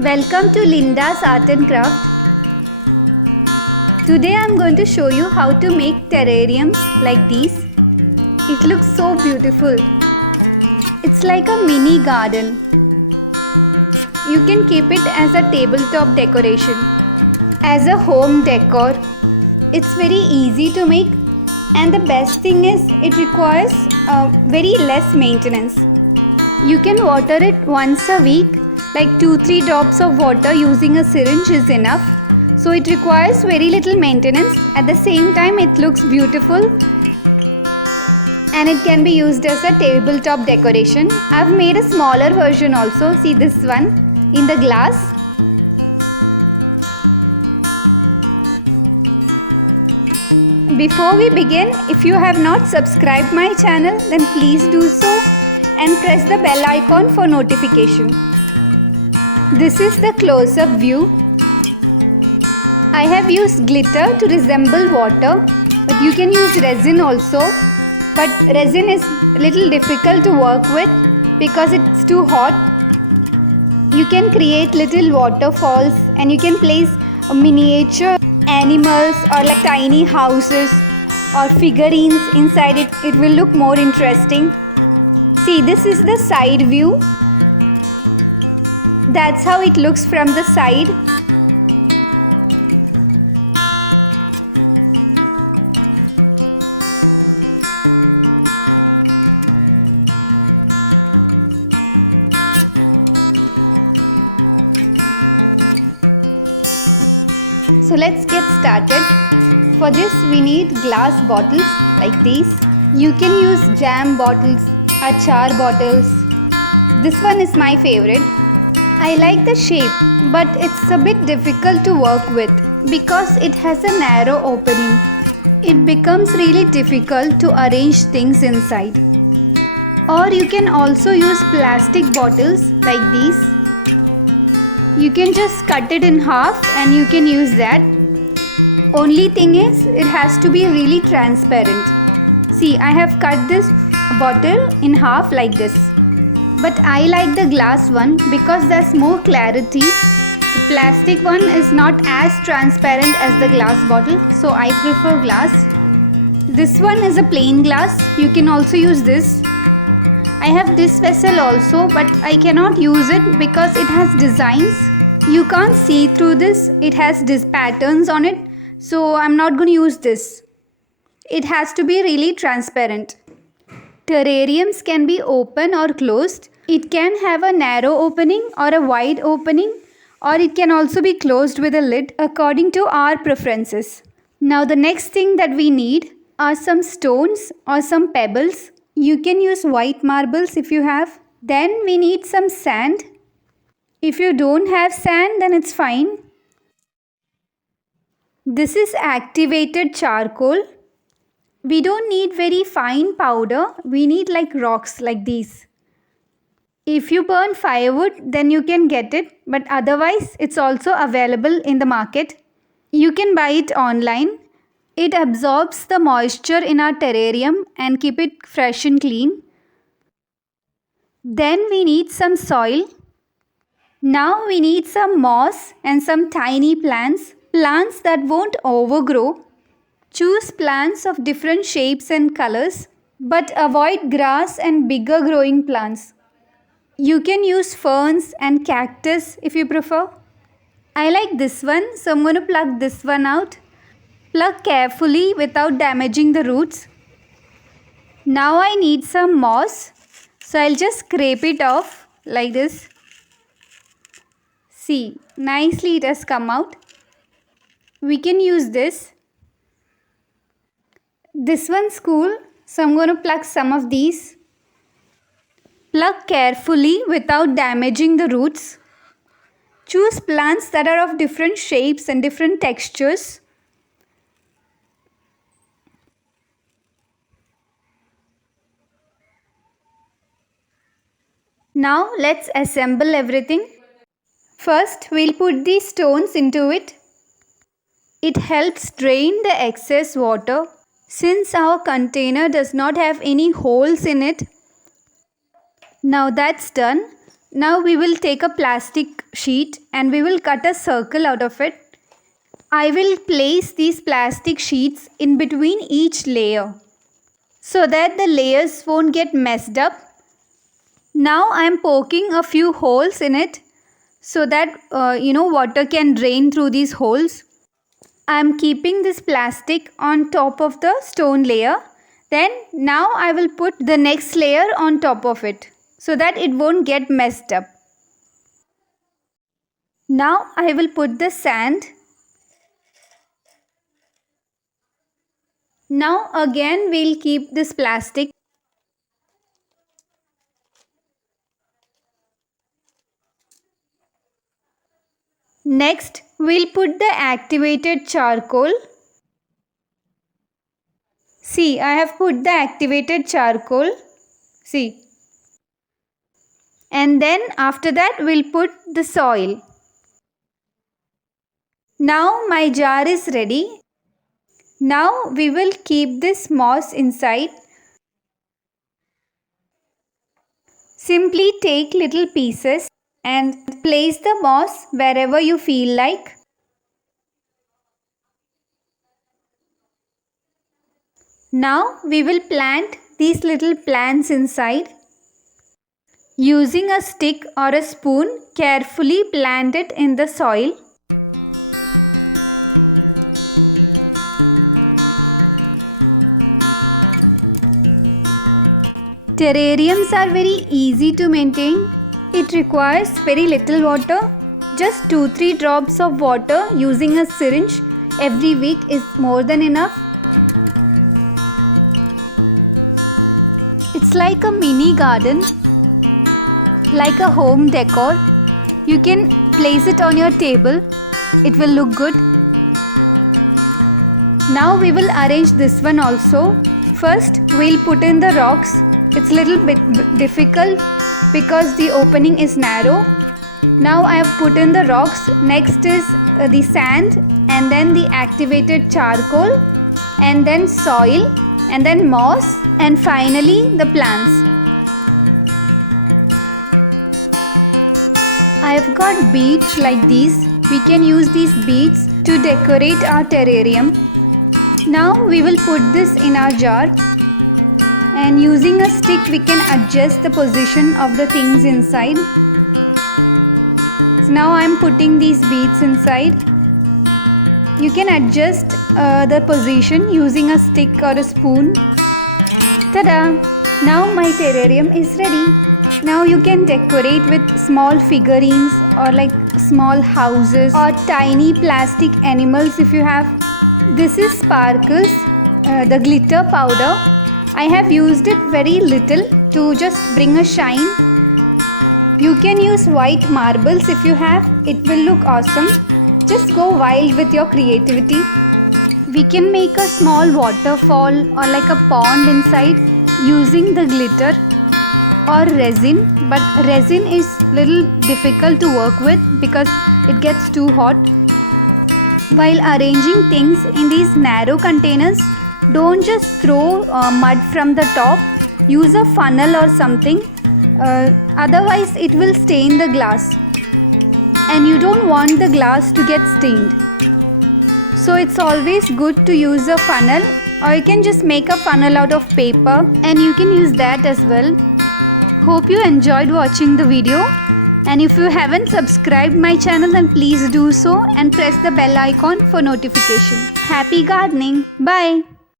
Welcome to Linda's Art and Craft. Today I'm going to show you how to make terrariums like these. It looks so beautiful. It's like a mini garden. You can keep it as a tabletop decoration, as a home decor. It's very easy to make, and the best thing is it requires very less maintenance. You can water it once a week, like 2-3 drops of water using a syringe is enough. So it requires very little maintenance. At the same time, it looks beautiful and it can be used as a tabletop decoration. I've made a smaller version also. See this one in the glass. Before we begin, if you have not subscribed my channel, then please do so and press the bell icon for notification. This is the close-up view. I have used glitter to resemble water, but you can use resin also. But resin is a little difficult to work with because it's too hot. You can create little waterfalls and you can place miniature animals or like tiny houses or figurines inside it. It will look more interesting. See, this is the side view. That's how it looks from the side. So let's get started. For this we need glass bottles like these. You can use jam bottles, achar bottles. This one is my favorite. I like the shape, but it's a bit difficult to work with because it has a narrow opening. It becomes really difficult to arrange things inside. Or you can also use plastic bottles like these. You can just cut it in half and you can use that. Only thing is, it has to be really transparent. See, I have cut this bottle in half like this. But I like the glass one because there's more clarity. The plastic one is not as transparent as the glass bottle, so I prefer glass. This one is a plain glass. You can also use this. I have this vessel also, but I cannot use it because it has designs. You can't see through this. It has these patterns on it, so I'm not going to use this. It has to be really transparent. Terrariums can be open or closed. It can have a narrow opening or a wide opening, or it can also be closed with a lid according to our preferences. Now the next thing that we need are some stones or some pebbles. You can use white marbles if you have. Then we need some sand. If you don't have sand, then it's fine. This is activated charcoal. We don't need very fine powder. We need like rocks like these. If you burn firewood, then you can get it, but otherwise it's also available in the market. You can buy it online. It absorbs the moisture in our terrarium and keep it fresh and clean. Then we need some soil. Now we need some moss and some tiny plants that won't overgrow. Choose plants of different shapes and colors, but avoid grass and bigger growing plants. You can use ferns and cactus if you prefer. I like this one, so I'm going to pluck this one out. Pluck carefully without damaging the roots. Now I need some moss, so I'll just scrape it off like this. See, nicely it has come out. We can use this. This one's cool, so I'm going to pluck some of these. Pluck carefully without damaging the roots. Choose plants that are of different shapes and different textures. Now let's assemble everything. First, we'll put these stones into it. It helps drain the excess water. Since our container does not have any holes in it, now that's done, Now we will take a plastic sheet and we will cut a circle out of it. I will place these plastic sheets in between each layer so that the layers won't get messed up. Now I am poking a few holes in it so that water can drain through these holes. I am keeping this plastic on top of the stone layer. Then now I will put the next layer on top of it so that it won't get messed up. Now I will put the sand. Now again we'll keep this plastic. Next we'll put the activated charcoal. See, I have put the activated charcoal. See. And then after that we'll put the soil. Now my jar is ready. Now we will keep this moss inside. Simply take little pieces and place the moss wherever you feel like. Now we will plant these little plants inside. Using a stick or a spoon, carefully plant it in the soil. Terrariums are very easy to maintain. It requires very little water. Just 2-3 drops of water using a syringe every week is more than enough. It's like a mini garden, like a home decor. You can place it on your table. It will look good. Now we will arrange this one also. First we'll put in the rocks. It's a little bit difficult because the opening is narrow. Now I have put in the rocks. Next is the sand, and then the activated charcoal, and then soil, and then moss, and finally the plants. I have got beads like these. We can use these beads to decorate our terrarium. Now we will put this in our jar. And using a stick we can adjust the position of the things inside. So now I am putting these beads inside. You can adjust the position using a stick or a spoon. Ta-da! Now my terrarium is ready. Now you can decorate with small figurines or like small houses or tiny plastic animals if you have. This is Sparkles, the glitter powder. I have used it very little to just bring a shine. You can use white marbles if you have. It will look awesome. Just go wild with your creativity. We can make a small waterfall or like a pond inside using the glitter or resin. But resin is little difficult to work with because it gets too hot. While arranging things in these narrow containers, don't just throw mud from the top. Use a funnel or something. Otherwise it will stain the glass. And you don't want the glass to get stained. So it's always good to use a funnel, or you can just make a funnel out of paper and you can use that as well. Hope you enjoyed watching the video. And if you haven't subscribed my channel, then please do so and press the bell icon for notification. Happy gardening. Bye.